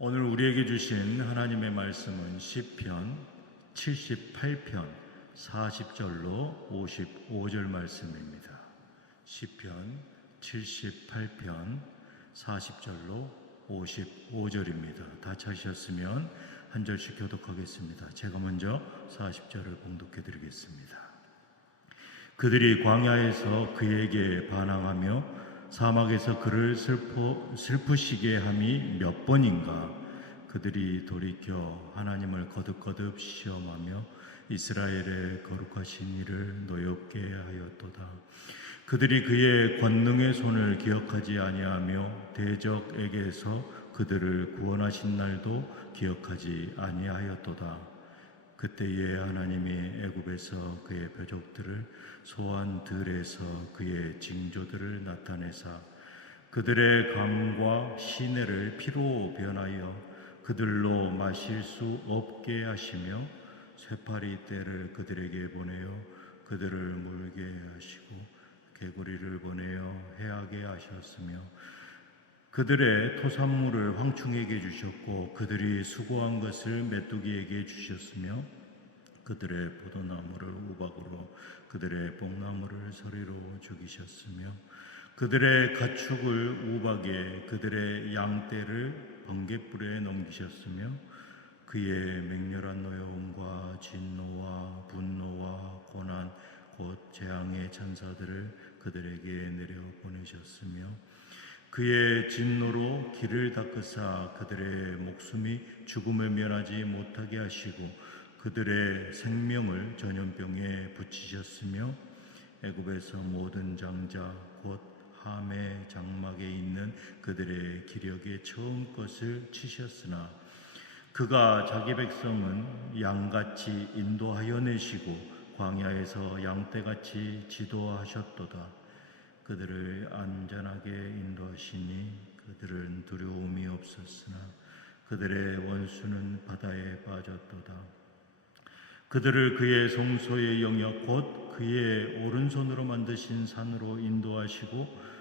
오늘 우리에게 주신 하나님의 말씀은 시편 78편 40절로 55절 말씀입니다. 시편 78편 40절로 55절입니다. 다 찾으셨으면 한 절씩 교독하겠습니다. 제가 먼저 40절을 봉독해 드리겠습니다. 그들이 광야에서 그에게 반항하며 사막에서 그를 슬프시게 함이 몇 번인가. 그들이 돌이켜 하나님을 거듭거듭 시험하며 이스라엘의 거룩하신 이를 노엽게 하였도다. 그들이 그의 권능의 손을 기억하지 아니하며 대적에게서 그들을 구원하신 날도 기억하지 아니하였도다. 그때에 하나님이 애굽에서 그의 표적들을 소환 들에서 그의 징조들을 나타내사 그들의 강과 시내를 피로 변하여 그들로 마실 수 없게 하시며 쇠파리 떼를 그들에게 보내어 그들을 물게 하시고 개구리를 보내어 해하게 하셨으며 그들의 토산물을 황충에게 주셨고 그들이 수고한 것을 메뚜기에게 주셨으며 그들의 포도나무를 우박으로 그들의 뽕나무를 서리로 죽이셨으며 그들의 가축을 우박에 그들의 양떼를 번갯불에 넘기셨으며 그의 맹렬한 노여움과 진노와 분노와 고난 곧 재앙의 천사들을 그들에게 내려 보내셨으며 그의 진노로 길을 닦으사 그들의 목숨이 죽음을 면하지 못하게 하시고 그들의 생명을 전염병에 붙이셨으며 애굽에서 모든 장자 곧 함의 장막에 있는 그들의 기력에 처음 것을 치셨으나 그가 자기 백성은 양같이 인도하여 내시고 광야에서 양떼같이 지도하셨도다. 그들을 안전하게 인도하시니 그들은 두려움이 없었으나 그들의 원수는 바다에 빠졌도다. 그들을 그의 성소의 영역 곧 그의 오른손으로 만드신 산으로 인도하시고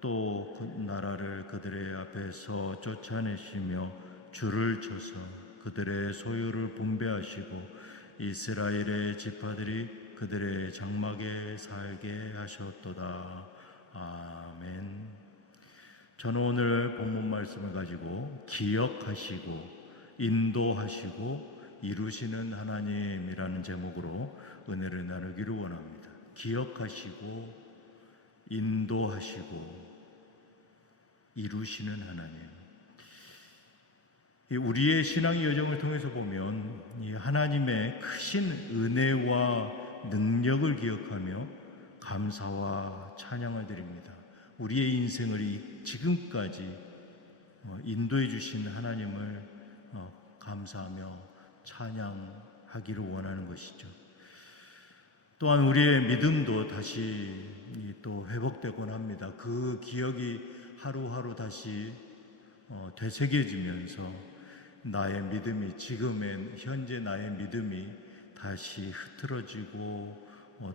또 그 나라를 그들의 앞에서 쫓아내시며 줄을 쳐서 그들의 소유를 분배하시고 이스라엘의 지파들이 그들의 장막에 살게 하셨도다. 아멘. 저는 오늘 본문 말씀을 가지고 기억하시고 인도하시고 이루시는 하나님이라는 제목으로 은혜를 나누기를 원합니다. 기억하시고 인도하시고 이루시는 하나님. 우리의 신앙의 여정을 통해서 보면 이 하나님의 크신 은혜와 능력을 기억하며 감사와 찬양을 드립니다. 우리의 인생을 지금까지 인도해 주신 하나님을 감사하며 찬양하기를 원하는 것이죠. 또한 우리의 믿음도 다시 또 회복되곤 합니다. 그 기억이 하루하루 다시 되새겨지면서 나의 믿음이 현재 나의 믿음이 다시 흐트러지고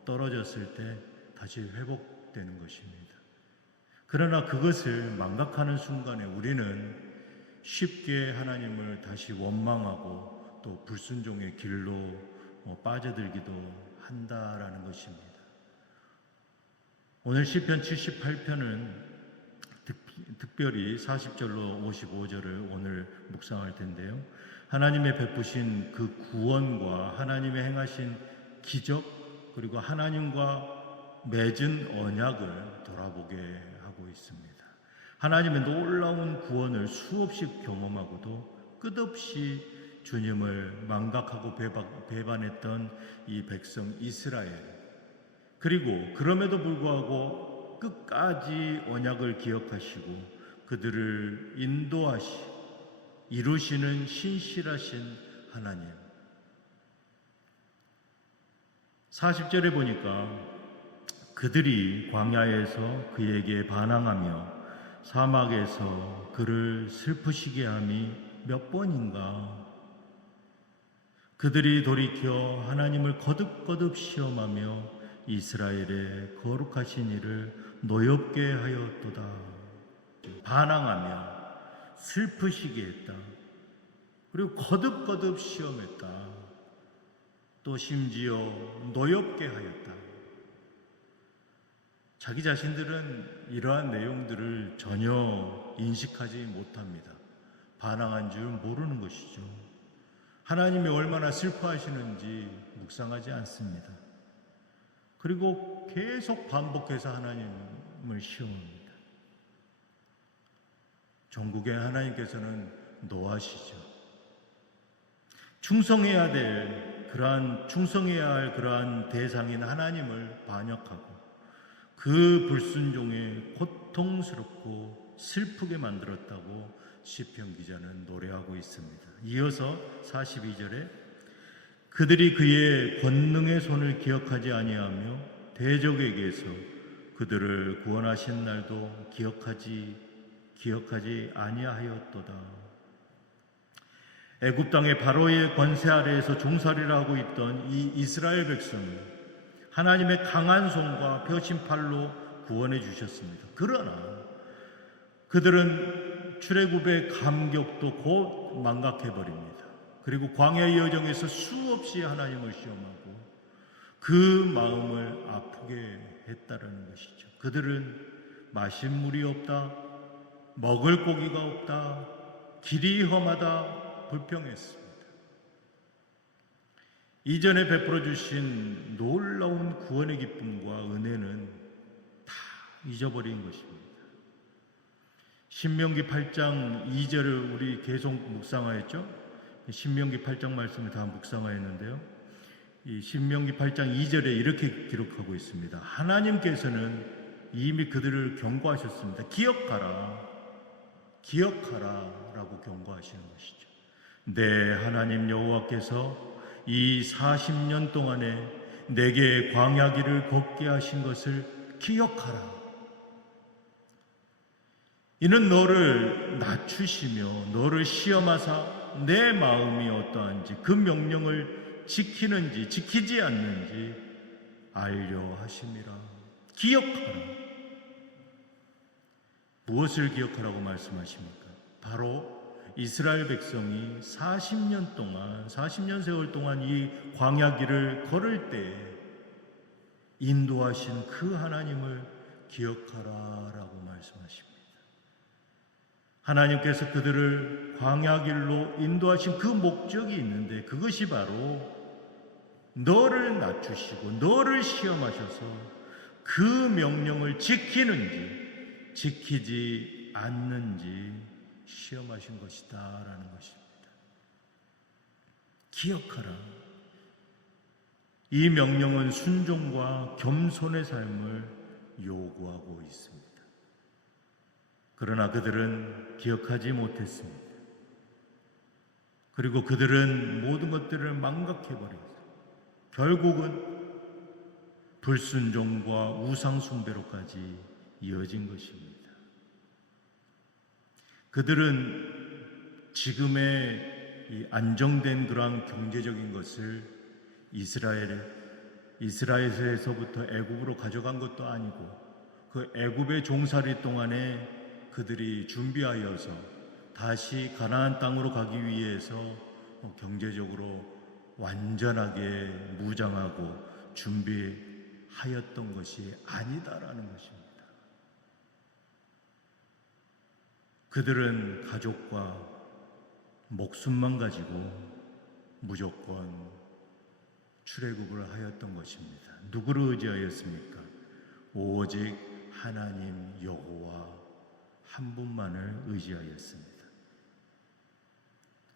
떨어졌을 때 다시 회복되는 것입니다. 그러나 그것을 망각하는 순간에 우리는 쉽게 하나님을 다시 원망하고 또 불순종의 길로 빠져들기도 한다라는 것입니다. 오늘 시편 78편은 특별히 40절로 55절을 오늘 묵상할 텐데요. 하나님의 베푸신 그 구원과 하나님의 행하신 기적 그리고 하나님과 맺은 언약을 돌아보게 하고 있습니다. 하나님의 놀라운 구원을 수없이 경험하고도 끝없이 주님을 망각하고 배반했던 이 백성 이스라엘, 그리고 그럼에도 불구하고 끝까지 언약을 기억하시고 그들을 이루시는 신실하신 하나님. 40절에 보니까 그들이 광야에서 그에게 반항하며 사막에서 그를 슬프시게 함이 몇 번인가. 그들이 돌이켜 하나님을 거듭거듭 시험하며 이스라엘의 거룩하신 이를 노엽게 하였도다. 반항하며 슬프시게 했다. 그리고 거듭거듭 시험했다. 또 심지어 노엽게 하였다. 자기 자신들은 이러한 내용들을 전혀 인식하지 못합니다. 반항한 줄 모르는 것이죠. 하나님이 얼마나 슬퍼하시는지 묵상하지 않습니다. 그리고 계속 반복해서 하나님을 시험합니다. 전국의 하나님께서는 노하시죠. 충성해야 할 그러한 대상인 하나님을 반역하고 그 불순종에 고통스럽고 슬프게 만들었다고 시편 기자는 노래하고 있습니다. 이어서 42절에 그들이 그의 권능의 손을 기억하지 아니하며 대적에게서 그들을 구원하신 날도 기억하지 아니하였도다. 애굽 땅의 바로의 권세 아래에서 종살이를 하고 있던 이 이스라엘 백성을 하나님의 강한 손과 펴신 팔로 구원해 주셨습니다. 그러나 그들은 출애굽의 감격도 곧 망각해버립니다. 그리고 광야의 여정에서 수없이 하나님을 시험하고 그 마음을 아프게 했다라는 것이죠. 그들은 마실 물이 없다, 먹을 고기가 없다, 길이 험하다, 불평했습니다. 이전에 베풀어 주신 놀라운 구원의 기쁨과 은혜는 다 잊어버린 것입니다. 신명기 8장 2절을 우리 계속 묵상하였죠. 신명기 8장 말씀을 다 묵상하였는데요. 이 신명기 8장 2절에 이렇게 기록하고 있습니다. 하나님께서는 이미 그들을 경고하셨습니다. 기억하라 라고 경고하시는 것이죠. 내 하나님 여호와께서 이 40년 동안에 내게 광야길을 걷게 하신 것을 기억하라. 이는 너를 낮추시며 너를 시험하사 내 마음이 어떠한지 그 명령을 지키는지 지키지 않는지 알려 하심이라. 기억하라. 무엇을 기억하라고 말씀하십니까? 바로 이스라엘 백성이 40년 세월 동안 이 광야길을 걸을 때 인도하신 그 하나님을 기억하라라고 말씀하십니다. 하나님께서 그들을 광야길로 인도하신 그 목적이 있는데 그것이 바로 너를 낮추시고 너를 시험하셔서 그 명령을 지키는지 지키지 않는지 시험하신 것이다 라는 것입니다. 기억하라. 이 명령은 순종과 겸손의 삶을 요구하고 있습니다. 그러나 그들은 기억하지 못했습니다. 그리고 그들은 모든 것들을 망각해버렸어요. 결국은 불순종과 우상숭배로까지 이어진 것입니다. 그들은 지금의 이 안정된 그러한 경제적인 것을 이스라엘에서부터 애굽으로 가져간 것도 아니고 그 애굽의 종살이 동안에 그들이 준비하여서 다시 가나안 땅으로 가기 위해서 경제적으로 완전하게 무장하고 준비하였던 것이 아니다라는 것입니다. 그들은 가족과 목숨만 가지고 무조건 출애굽을 하였던 것입니다. 누구를 의지하였습니까? 오직 하나님 여호와 한 분만을 의지하였습니다.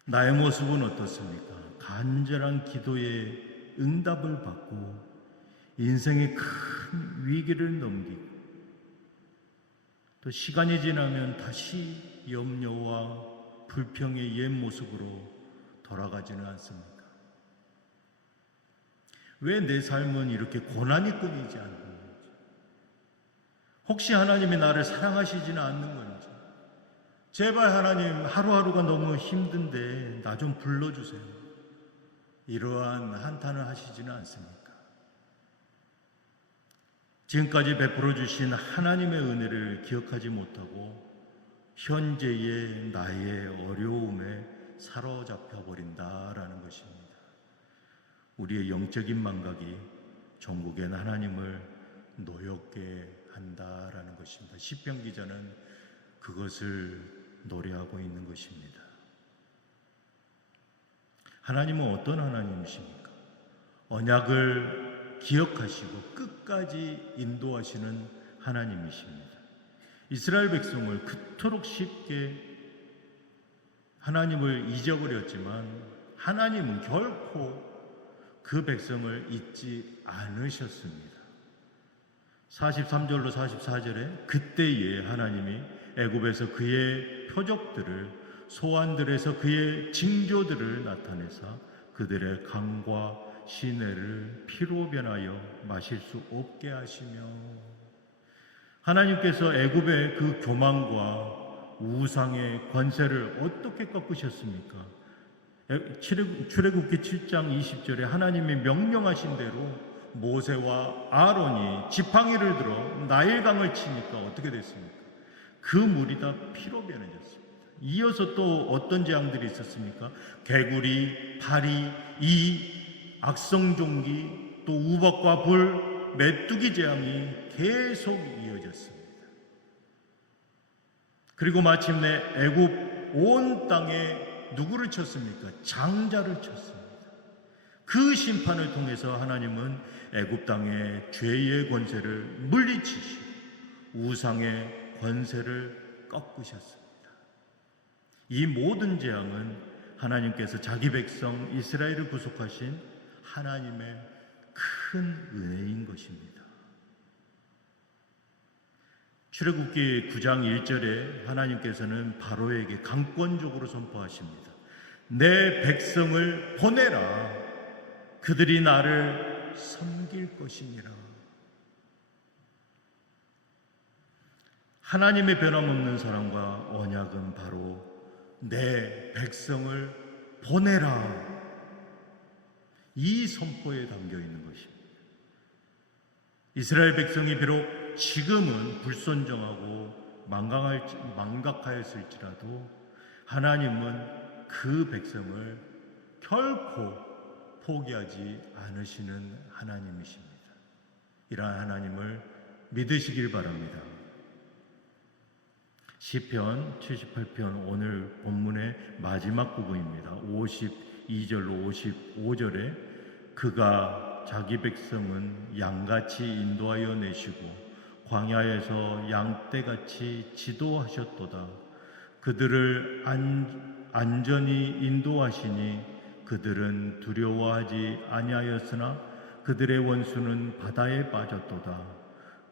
나의 모습은 어떻습니까? 간절한 기도에 응답을 받고 인생의 큰 위기를 넘기고 또 시간이 지나면 다시 염려와 불평의 옛 모습으로 돌아가지는 않습니까? 왜 내 삶은 이렇게 고난이 끊이지 않는 건지, 혹시 하나님이 나를 사랑하시지는 않는 건지, 제발 하나님 하루하루가 너무 힘든데 나 좀 불러주세요. 이러한 한탄을 하시지는 않습니까? 지금까지 베풀어 주신 하나님의 은혜를 기억하지 못하고 현재의 나의 어려움에 사로잡혀 버린다라는 것입니다. 우리의 영적인 망각이 종국엔 하나님을 노엽게 한다라는 것입니다. 시편 기자는 그것을 노래하고 있는 것입니다. 하나님은 어떤 하나님이십니까? 언약을 기억하시고 끝까지 인도하시는 하나님이십니다. 이스라엘 백성을 그토록 쉽게 하나님을 잊어버렸지만 하나님은 결코 그 백성을 잊지 않으셨습니다. 43절로 44절에 그때에 하나님이 애굽에서 그의 표적들을, 소환들에서 그의 징조들을 나타내사 그들의 강과 시내를 피로 변하여 마실 수 없게 하시며, 하나님께서 애굽의 그 교만과 우상의 권세를 어떻게 꺾으셨습니까? 출애굽기 7장 20절에 하나님이 명령하신 대로 모세와 아론이 지팡이를 들어 나일강을 치니까 어떻게 됐습니까? 그 물이 다 피로 변해졌습니다. 이어서 또 어떤 재앙들이 있었습니까? 개구리, 파리, 이, 악성종기, 또 우박과 불, 메뚜기 재앙이 계속 이어졌습니다. 그리고 마침내 애굽 온 땅에 누구를 쳤습니까? 장자를 쳤습니다. 그 심판을 통해서 하나님은 애굽 땅의 죄의 권세를 물리치시고 우상의 권세를 꺾으셨습니다. 이 모든 재앙은 하나님께서 자기 백성 이스라엘을 구속하신 하나님의 큰 은혜인 것입니다. 출애굽기 9장 1절에 하나님께서는 바로에게 강권적으로 선포하십니다. 내 백성을 보내라. 그들이 나를 섬길 것이니라. 하나님의 변함없는 사랑과 언약은 바로 내 백성을 보내라. 이 선포에 담겨 있는 것입니다. 이스라엘 백성이 비록 지금은 불순종하고 망각하였을지라도 하나님은 그 백성을 결코 포기하지 않으시는 하나님이십니다. 이러한 하나님을 믿으시길 바랍니다. 시편 78편 오늘 본문의 마지막 부분입니다. 52절로 55절에 그가 자기 백성은 양같이 인도하여 내시고 광야에서 양떼같이 지도하셨도다. 그들을 안전히 인도하시니 그들은 두려워하지 아니하였으나 그들의 원수는 바다에 빠졌도다.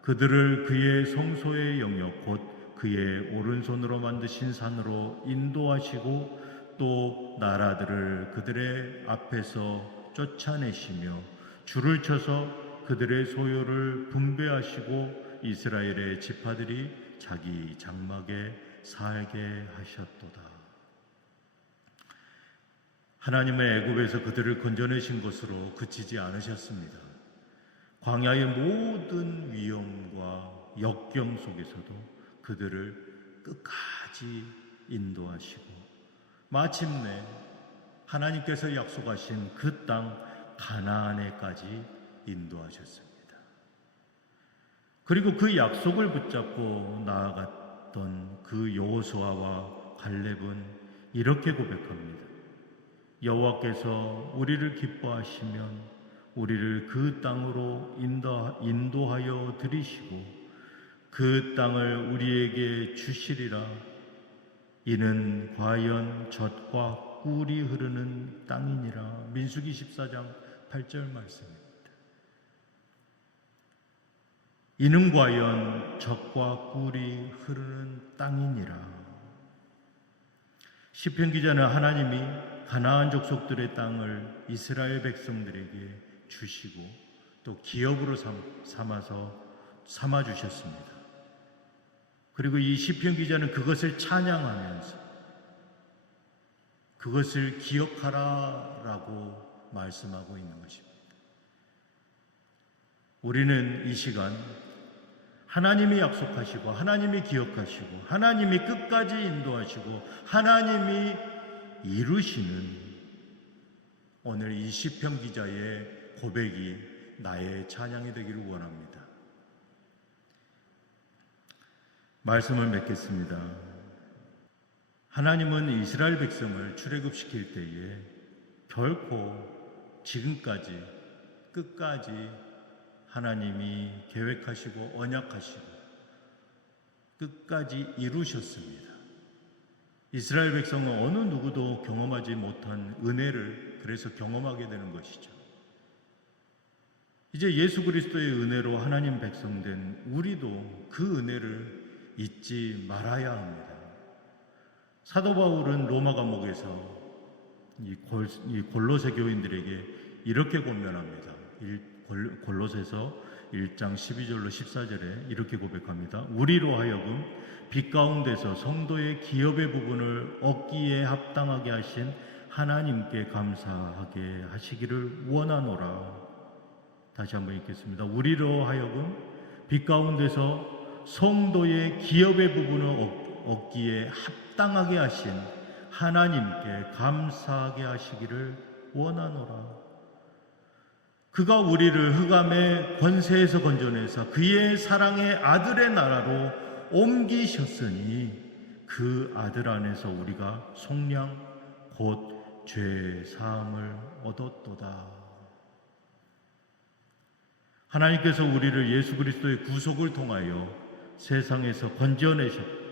그들을 그의 성소의 영역 곧 그의 오른손으로 만드신 산으로 인도하시고 또 나라들을 그들의 앞에서 쫓아내시며 줄을 쳐서 그들의 소유를 분배하시고 이스라엘의 지파들이 자기 장막에 살게 하셨도다. 하나님의 애굽에서 그들을 건져내신 것으로 그치지 않으셨습니다. 광야의 모든 위험과 역경 속에서도 그들을 끝까지 인도하시고 마침내 하나님께서 약속하신 그 땅 가나안에까지 인도하셨습니다. 그리고 그 약속을 붙잡고 나아갔던 그 여호수아와 갈렙은 이렇게 고백합니다. 여호와께서 우리를 기뻐하시면 우리를 그 땅으로 인도하여 들이시고 그 땅을 우리에게 주시리라. 이는 과연 젖과 꿀이 흐르는 땅이니라. 민수기 14장 8절 말씀입니다. 이는 과연 젖과 꿀이 흐르는 땅이니라. 시편 기자는 하나님이 가나안 족속들의 땅을 이스라엘 백성들에게 주시고 또 기업으로 삼아 주셨습니다. 그리고 이 시편 기자는 그것을 찬양하면서 그것을 기억하라라고 말씀하고 있는 것입니다. 우리는 이 시간 하나님이 약속하시고 하나님이 기억하시고 하나님이 끝까지 인도하시고 하나님이 이루시는 오늘 이 시편 기자의 고백이 나의 찬양이 되기를 원합니다. 말씀을 맺겠습니다. 하나님은 이스라엘 백성을 출애굽시킬 때에 결코 지금까지 끝까지 하나님이 계획하시고 언약하시고 끝까지 이루셨습니다. 이스라엘 백성은 어느 누구도 경험하지 못한 은혜를 그래서 경험하게 되는 것이죠. 이제 예수 그리스도의 은혜로 하나님 백성된 우리도 그 은혜를 잊지 말아야 합니다. 사도 바울은 로마 감옥에서 이 골로새 교인들에게 이렇게 권면합니다. 골로새서 1장 12절로 14절에 이렇게 고백합니다. 우리로 하여금 빛 가운데서 성도의 기업의 부분을 얻기에 합당하게 하신 하나님께 감사하게 하시기를 원하노라. 다시 한번 읽겠습니다. 우리로 하여금 빛 가운데서 성도의 기업의 부분을 얻기에 합당하게 하신 하나님께 감사하게 하시기를 원하노라. 그가 우리를 흑암의 권세에서 건져내사 그의 사랑의 아들의 나라로 옮기셨으니 그 아들 안에서 우리가 속량 곧 죄 사함을 얻었도다. 하나님께서 우리를 예수 그리스도의 구속을 통하여 세상에서 건져내셨고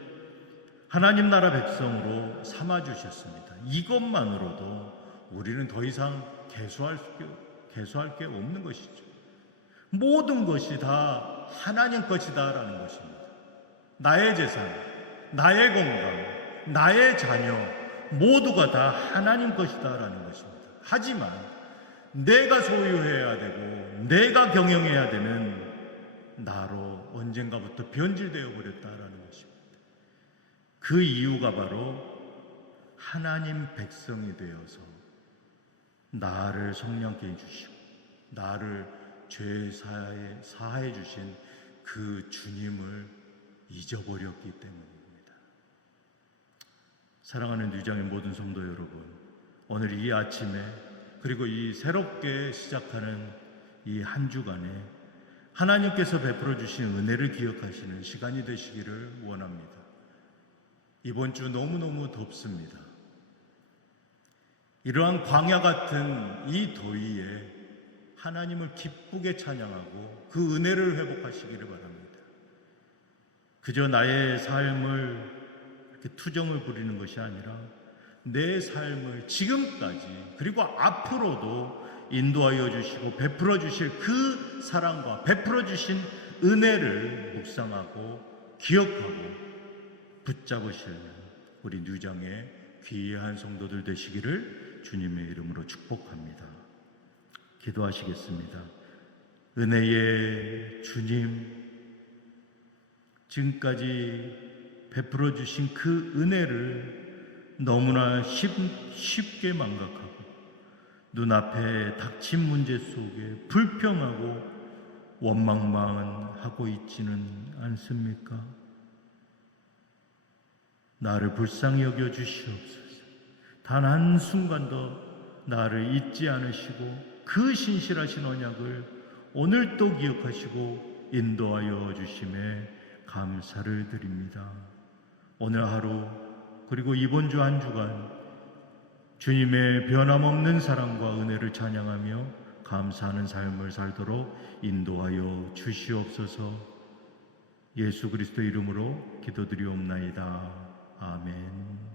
하나님 나라 백성으로 삼아주셨습니다. 이것만으로도 우리는 더 이상 개수할 게 없는 것이죠. 모든 것이 다 하나님 것이다라는 것입니다. 나의 재산, 나의 건강, 나의 자녀 모두가 다 하나님 것이다라는 것입니다. 하지만 내가 소유해야 되고 내가 경영해야 되는 나로 언젠가부터 변질되어 버렸다라는 것입니다. 그 이유가 바로 하나님 백성이 되어서 나를 성령케 해주시고 나를 죄 사해 주신 그 주님을 잊어버렸기 때문입니다. 사랑하는 뉴장의 모든 성도 여러분, 오늘 이 아침에 그리고 이 새롭게 시작하는 이 한 주간에 하나님께서 베풀어 주신 은혜를 기억하시는 시간이 되시기를 원합니다. 이번 주 너무너무 덥습니다. 이러한 광야 같은 이 더위에 하나님을 기쁘게 찬양하고 그 은혜를 회복하시기를 바랍니다. 그저 나의 삶을 이렇게 투정을 부리는 것이 아니라 내 삶을 지금까지 그리고 앞으로도 인도하여 주시고 베풀어 주실 그 사랑과 베풀어 주신 은혜를 묵상하고 기억하고 붙잡으실 우리 뉴장의 귀한 성도들 되시기를 주님의 이름으로 축복합니다. 기도하시겠습니다. 은혜의 주님, 지금까지 베풀어 주신 그 은혜를 너무나 쉽게 망각하고 눈앞에 닥친 문제 속에 불평하고 원망만 하고 있지는 않습니까? 나를 불쌍히 여겨 주시옵소서. 단 한순간도 나를 잊지 않으시고 그 신실하신 언약을 오늘도 기억하시고 인도하여 주심에 감사를 드립니다. 오늘 하루 그리고 이번 주 한 주간 주님의 변함없는 사랑과 은혜를 찬양하며 감사하는 삶을 살도록 인도하여 주시옵소서. 예수 그리스도 이름으로 기도드리옵나이다. 아멘.